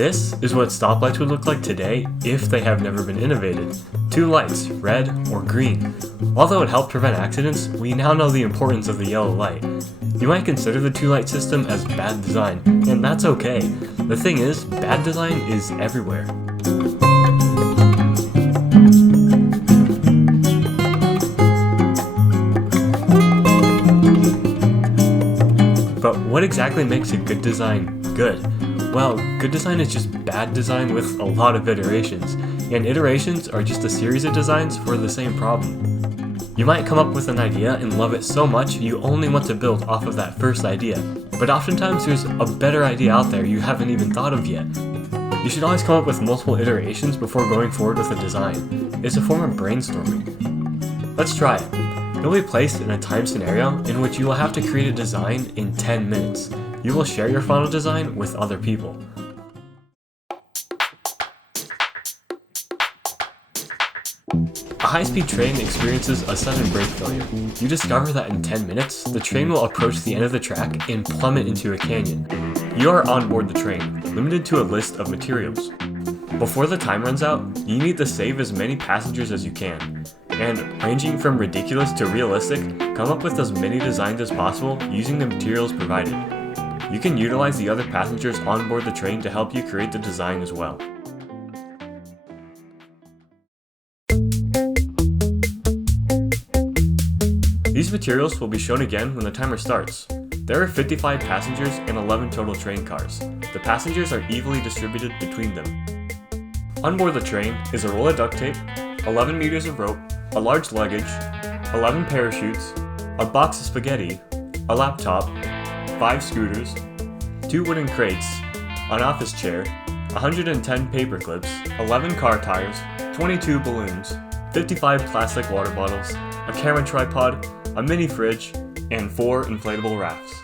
This is what stoplights would look like today if they have never been innovated. Two lights, red or green. Although it helped prevent accidents, we now know the importance of the yellow light. You might consider the two-light system as bad design, and that's okay. The thing is, bad design is everywhere. But what exactly makes a good design good? Well, good design is just bad design with a lot of iterations, and iterations are just a series of designs for the same problem. You might come up with an idea and love it so much you only want to build off of that first idea, but oftentimes there's a better idea out there you haven't even thought of yet. You should always come up with multiple iterations before going forward with a design. It's a form of brainstorming. Let's try it. You'll be placed in a time scenario in which you will have to create a design in 10 minutes. You will share your final design with other people. A high-speed train experiences a sudden brake failure. You discover that in 10 minutes, the train will approach the end of the track and plummet into a canyon. You are on board the train, limited to a list of materials. Before the time runs out, you need to save as many passengers as you can. And ranging from ridiculous to realistic, come up with as many designs as possible using the materials provided. You can utilize the other passengers on board the train to help you create the design as well. These materials will be shown again when the timer starts. There are 55 passengers and 11 total train cars. The passengers are evenly distributed between them. On board the train is a roll of duct tape, 11 meters of rope, a large luggage, 11 parachutes, a box of spaghetti, a laptop, 5 scooters, 2 wooden crates, an office chair, 110 paperclips, 11 car tires, 22 balloons, 55 plastic water bottles, a camera tripod, a mini fridge, and 4 inflatable rafts.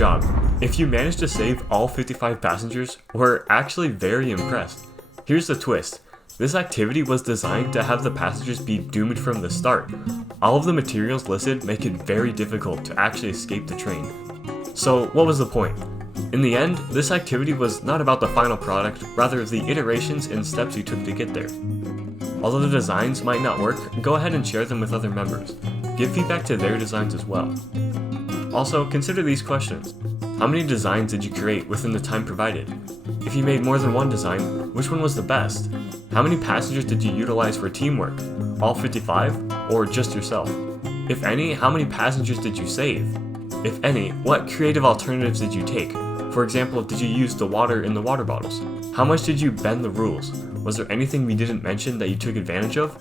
job. If you managed to save all 55 passengers, we're actually very impressed. Here's the twist. This activity was designed to have the passengers be doomed from the start. All of the materials listed make it very difficult to actually escape the train. So what was the point? In the end, this activity was not about the final product, rather the iterations and steps you took to get there. Although the designs might not work, go ahead and share them with other members. Give feedback to their designs as well. Also, consider these questions. How many designs did you create within the time provided? If you made more than one design, which one was the best? How many passengers did you utilize for teamwork? All 55, or just yourself? If any, how many passengers did you save? If any, what creative alternatives did you take? For example, did you use the water in the water bottles? How much did you bend the rules? Was there anything we didn't mention that you took advantage of?